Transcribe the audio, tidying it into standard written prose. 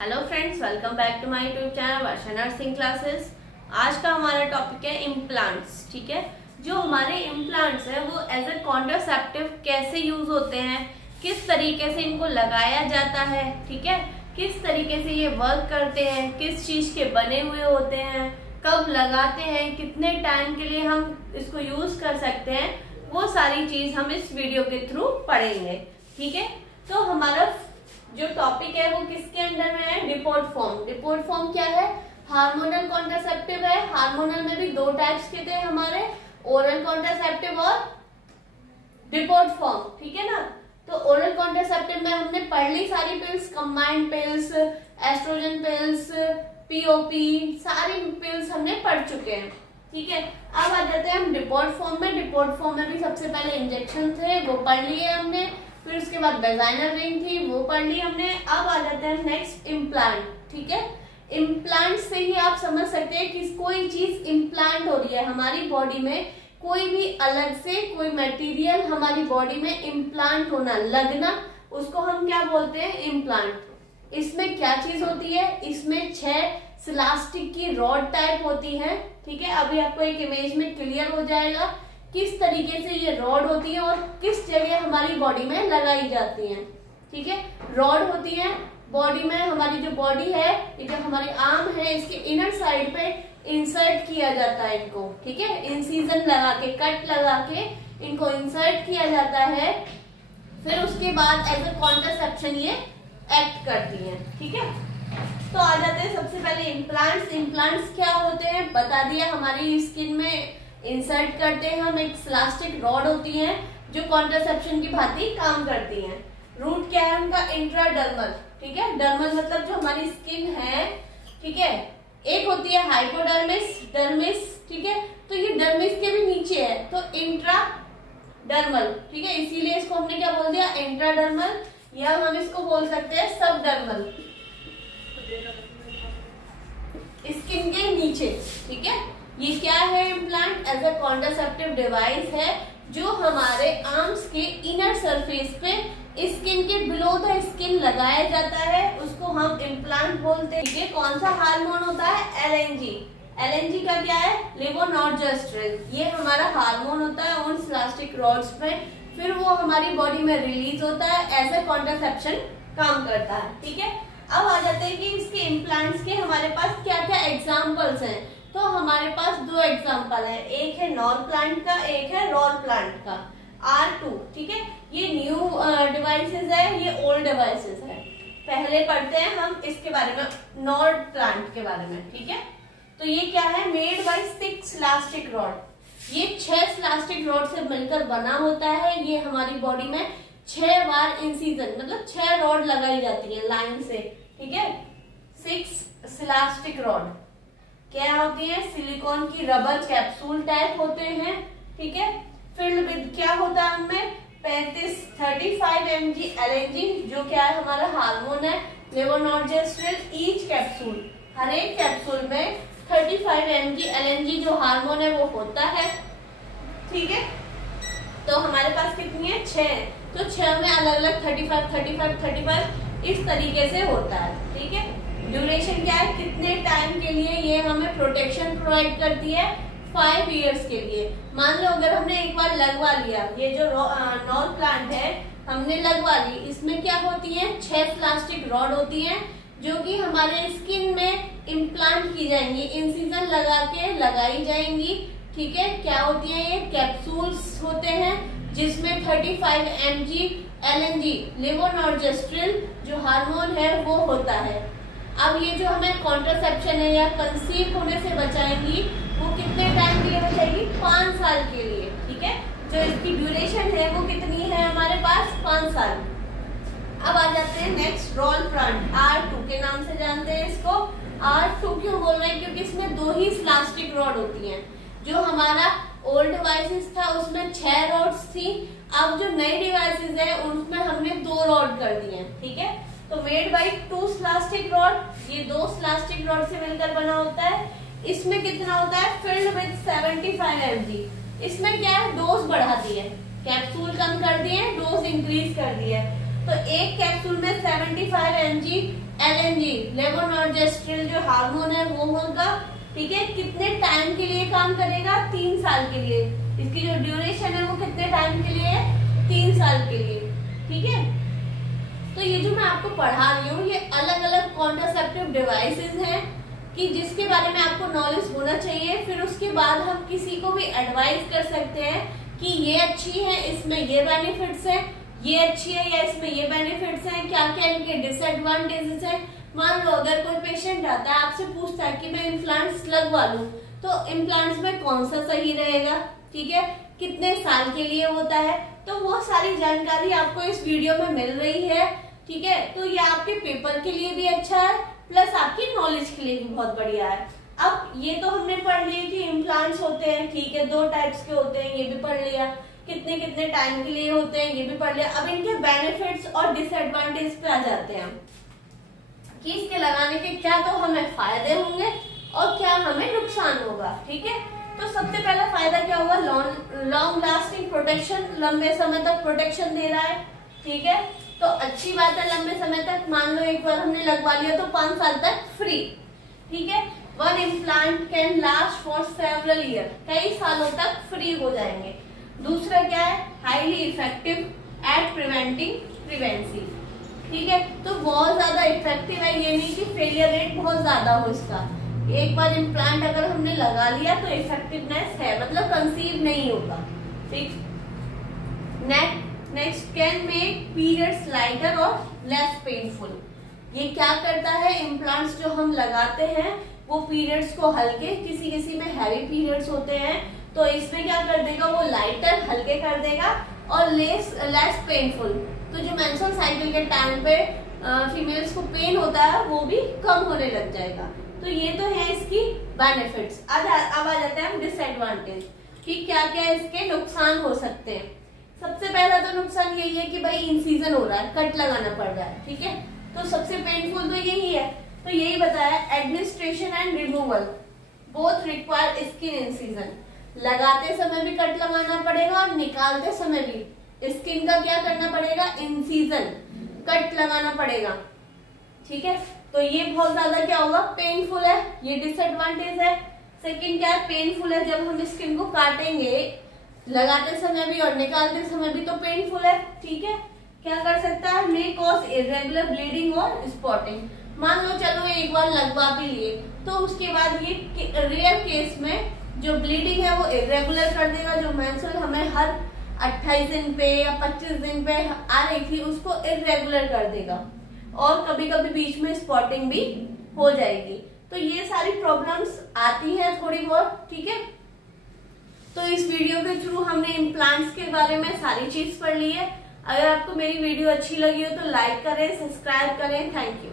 Hello friends, welcome back to my YouTube channel Varsha nursing classes. आज का हमारा topic है इम्प्लांट्स। ठीक है, जो हमारे इम्प्लांट्स है वो एज ए कॉन्ट्रासेप्टिव कैसे यूज होते हैं, किस तरीके से इनको लगाया जाता है, ठीक है, किस तरीके से ये वर्क करते हैं, किस चीज के बने हुए होते हैं, कब लगाते हैं, कितने टाइम के लिए हम इसको यूज कर सकते हैं, वो सारी चीज हम इस वीडियो के थ्रू पढ़ेंगे। ठीक है, तो हमारा जो टॉपिक है वो किसके अंडर में है? Deport form. डिपोर्ट फॉर्म क्या है? हार्मोनल कॉन्ट्रासेप्टिव है। हार्मोनल में भी दो टाइप्स के थे हमारे, ओरल कॉन्ट्रासेप्टिव और डिपोर्ट फॉर्म। ठीक है ना, तो ओरल कॉन्ट्रासेप्टिव में हमने पढ़ ली सारी pills, combined pills, oestrogen pills, POP, सारी पिल्स हमने पढ़ चुके हैं। ठीक है, अब आ जाते हैं हम डिपोर्ट फॉर्म में। डिपोर्ट फॉर्म में भी सबसे पहले इंजेक्शन थे, वो पढ़ लिए हमने, फिर उसके बाद वेजाइनल रिंग थी, वो पढ़ ली हमने। अब आ जाते हैं नेक्स्ट इम्प्लांट। ठीक है, इम्प्लांट से ही आप समझ सकते हैं कि कोई चीज इम्प्लांट हो रही है हमारी बॉडी में, कोई भी अलग से कोई मटेरियल हमारी बॉडी में इम्प्लांट होना, लगना, उसको हम क्या बोलते हैं? इम्प्लांट। इसमें क्या चीज होती है? इसमें 6 सिलास्टिक की रॉड टाइप होती है। ठीक है, अभी आपको एक इमेज में क्लियर हो जाएगा किस तरीके से ये रॉड होती है और किस जगह हमारी बॉडी में लगाई जाती हैं। ठीक है, रॉड होती है बॉडी में, हमारी जो बॉडी है, ये जो हमारी आर्म है, इसके इनर साइड पे इंसर्ट किया जाता है इनको। ठीक है, इंसिजन लगा के, कट लगा के इनको इंसर्ट किया जाता है। फिर उसके बाद एज ए कॉन्ट्रासेप्शन ये एक्ट करती है। ठीक है, तो आ जाते हैं सबसे पहले इम्प्लांट्स। इम्प्लांट्स क्या होते हैं बता दिया, हमारी स्किन में इंसर्ट करते हैं हम, एक सिलास्टिक रॉड होती है जो कॉन्ट्रासेप्शन की भांति काम करती हैं। रूट क्या है उनका? इंट्राडर्मल। ठीक है, डर्मल मतलब जो हमारी स्किन है। ठीक है, एक होती है हाइपोडर्मिस, डर्मिस। ठीक है, तो ये डर्मिस के भी नीचे है, तो इंट्राडर्मल। ठीक है, इसीलिए इसको हमने क्या बोल दिया? इंट्राडर्मल, या हम इसको बोल सकते हैं सबडर्मल, स्किन के नीचे। ठीक है, ये क्या है? Implant as a contraceptive device है जो हमारे आर्म्स के इनर सरफेस पे स्किन के बिलो द स्किन लगाया जाता है, उसको हम इम्प्लांट बोलते हैं। ये कौन सा हार्मोन होता है? एलएनजी। एलएनजी का क्या है? लेवोनॉर्जेस्ट्रिन। ये हमारा हार्मोन होता है उन सिलास्टिक रॉड्स पे, फिर वो हमारी बॉडी में रिलीज होता है, एज ए कॉन्ट्रासेप्शन काम करता है। ठीक है, अब आ जाते हैं कि इसके इम्प्लांट्स के हमारे पास क्या क्या एग्जाम्पल्स हैं। तो हमारे पास 2 एग्जाम्पल है, एक है नॉर प्लांट का, एक है रॉर प्लांट का, R2। ठीक है, ये न्यू डिवाइसेस है, ये ओल्ड डिवाइसेस है। पहले पढ़ते हैं हम इसके बारे में, नॉर प्लांट के बारे में। ठीक है, तो ये क्या है? Made by 6 silastic rod. ये 6 सिलास्टिक रॉड से मिलकर बना होता है। ये हमारी बॉडी में 6 बार इंसिजन, मतलब 6 रॉड लगाई जाती है लाइन से। ठीक है, 6 सिलास्टिक रॉड क्या होती है? सिलिकॉन की रबर कैप्सूल टाइप होते हैं। ठीक है, फिल्ड विद क्या होता है उनमें? 35 mg एलएनजी, जो क्या है? हमारा हार्मोन है लेवोनॉर्जेस्ट्रिन। ईच कैप्सूल, हर एक कैप्सूल में 35 mg एलएनजी जो हार्मोन है वो होता है। ठीक है, तो हमारे पास कितनी है? 6। तो 6 में अलग अलग 35 इस तरीके से होता है। ठीक है, ड्यूरेशन क्या है? कितने टाइम के लिए ये हमें प्रोटेक्शन प्रोवाइड करती है? 5 इयर्स के लिए। मान लो अगर हमने एक बार लगवा लिया, ये जो नॉर प्लांट है हमने लगवा ली, इसमें क्या होती है? 6 प्लास्टिक रॉड होती हैं जो कि हमारे स्किन में इम्प्लांट की जाएंगी, इंसिजन लगा के लगाई जाएंगी। ठीक है, क्या होती है? ये कैप्सूल्स होते हैं जिसमें 35 mg एलएनजी लेवोनॉर्जेस्ट्रिन जो हार्मोन है वो होता है। अब ये जो हमें कॉन्ट्रासेप्शन है या कंसीव होने से बचाएंगी, वो कितने टाइम के लिए बचाएगी? 5 साल के लिए। ठीक है, जो इसकी ड्यूरेशन है वो कितनी है हमारे पास? 5 साल। अब आ जाते हैं नेक्स्ट, रॉल प्लांट। R2 के नाम से जानते हैं इसको। R2 क्यों बोल रहे हैं? क्योंकि इसमें 2 ही सिलास्टिक रॉड होती हैं। जो हमारा ओल्ड डिवाइसेस था उसमें 6 रॉड्स थी, अब जो नई डिवाइसेस है उसमें हमने 2 रॉड कर दिए। ठीक है, तो मेड बाई 2 सिलास्टिक रॉड, ये 2 सिलास्टिक रॉड से मिलकर बना होता है। इसमें कितना होता है? Filled with 75 mg। इसमें क्या है? डोज बढ़ा दी है, कैप्सूल कम कर दिए, डोज इंक्रीज कर दी है। तो एक कैप्सूल में 75 mg LNG लेवोनॉर्जेस्ट्रिल जो हार्मोन है वो होगा, ठीक है। कितने टाइम के लिए काम करेगा? 3 साल के लिए। इसकी जो ड्यूरेशन है वो कितने टाइम के लिए है? 3 साल के लिए, ठीक है। तो ये जो मैं आपको पढ़ा रही हूँ ये अलग अलग कॉन्ट्रासेप्टिव डिवाइसेस हैं कि जिसके बारे में आपको नॉलेज होना चाहिए। फिर उसके बाद हम किसी को भी एडवाइस कर सकते हैं कि ये अच्छी है, इसमें ये बेनिफिट्स है, ये अच्छी है या इसमें ये बेनिफिट्स हैं, क्या क्या इनके डिसएडवांटेजेस हैं। मान लो अगर कोई पेशेंट आता है आपसे पूछता है कि मैं इम्प्लांट्स लगवा लूं, तो इम्प्लांट्स में कौन सा सही रहेगा, ठीक है, कितने साल के लिए होता है, तो वो सारी जानकारी आपको इस वीडियो में मिल रही है, ठीक है। तो ये आपके पेपर के लिए भी अच्छा है, प्लस आपकी नॉलेज के लिए भी बहुत बढ़िया है। अब ये तो हमने पढ़ लिया कि इम्प्लांट्स होते हैं, ठीक है, 2 टाइप्स के होते हैं, ये भी पढ़ लिया। कितने कितने टाइम के लिए होते हैं, ये भी पढ़ लिया। अब इनके बेनिफिट्स और डिसएडवांटेज पे आ जाते हैं कि इसके लगाने के क्या तो हमें फायदे होंगे और क्या हमें नुकसान होगा, ठीक है। तो सबसे पहला फायदा क्या होगा? लॉन्ग लास्टिंग प्रोटेक्शन, लंबे समय तक प्रोटेक्शन दे रहा है, ठीक है। तो अच्छी बात है, लंबे समय तक, मान लो एक बार हमने लगवा लिया तो 5 साल तक फ्री, ठीक है। 1 implant can last for several year, कई सालों तक फ्री हो जाएंगे। दूसरा क्या है? हाईली इफेक्टिव एट प्रिवेंटिंग प्रिवेंसी, ठीक है। तो बहुत ज्यादा इफेक्टिव है, ये नहीं कि फेलियर रेट बहुत ज्यादा हो इसका। एक बार इम्प्लांट अगर हमने लगा लिया तो इफेक्टिवनेस है, मतलब कंसीव नहीं होगा, ठीक। Next can make periods lighter और लेस पेनफुल। ये क्या करता है? इम्प्लांट्स जो हम लगाते हैं वो पीरियड्स को हल्के, किसी किसी में हैवी पीरियड्स होते हैं, तो इसमें क्या कर देगा? वो लाइटर, हल्के कर देगा और लेस पेनफुल। तो जो मेंस्ट्रुअल साइकिल के टाइम पे फीमेल्स को पेन होता है वो भी कम होने लग जाएगा। तो ये तो है इसकी बेनिफिट्स। अब आ जाते हैं हम डिसएडवांटेज कि क्या क्या इसके नुकसान हो सकते हैं। सबसे पहला तो नुकसान यही है कि भाई इंसिजन हो रहा है, कट लगाना पड़ रहा है, ठीक है। तो सबसे पेनफुल तो यही है, तो यही बताया। Administration and removal both require skin incision. लगाते समय भी कट लगाना पड़ेगा और निकालते समय भी स्किन का क्या करना पड़ेगा? इंसिजन, कट लगाना पड़ेगा, ठीक है। तो ये बहुत ज्यादा क्या होगा? पेनफुल है, ये डिसएडवांटेज है। सेकंड क्या है? पेनफुल है, जब हम स्किन को काटेंगे लगाते समय भी और निकालते समय भी तो पेनफुल है, ठीक है। क्या कर सकता है? मे कॉज इरेगुलर ब्लीडिंग और स्पॉटिंग। मान लो चलो एक बार लगवा भी लिए तो उसके बाद ये रेयर केस में जो ब्लीडिंग है वो इरेगुलर कर देगा। जो मेंस्ट्रुअल हमें हर 28 दिन पे या 25 दिन पे आ रही थी उसको इरेगुलर कर देगा और कभी कभी बीच में स्पॉटिंग भी हो जाएगी। तो ये सारी प्रॉब्लम्स आती हैं थोड़ी बहुत, ठीक है। तो इस वीडियो के थ्रू हमने इम्प्लांट्स के बारे में सारी चीज पढ़ ली है। अगर आपको मेरी वीडियो अच्छी लगी हो तो लाइक करें, सब्सक्राइब करें। Thank you.